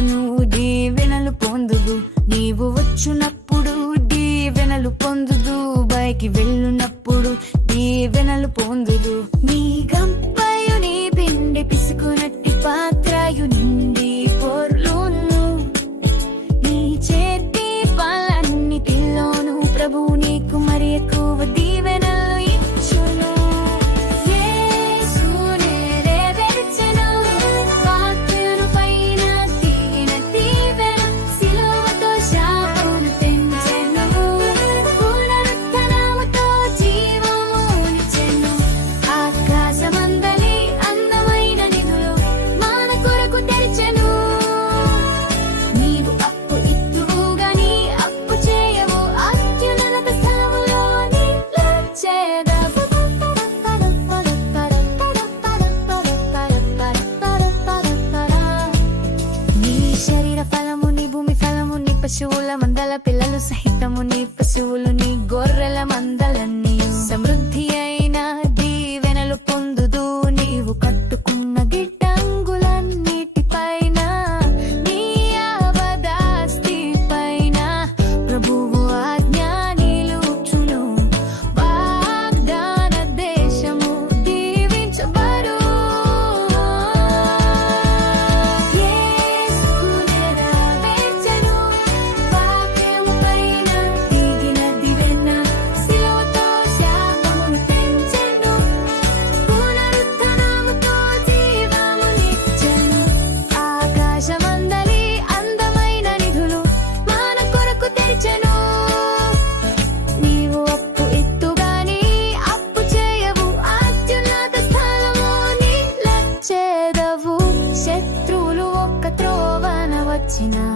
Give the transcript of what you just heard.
నువ్వు దీవెనలు పొందుదు. నీవు వచ్చినప్పుడు దీవెనలు పొందుదు. బయకి వెళ్ళినప్పుడు దీవెనలు పొందుదు. నీ గంపయు నీ పిండి పిసుకునట్టి పాత్రయు నిన్ను శరీర ఫలము నీ భూమి ఫలము నీ పశువుల మందల పిల్లలు సహితము నీ పశువులు నీ గొర్రెల మందలని しな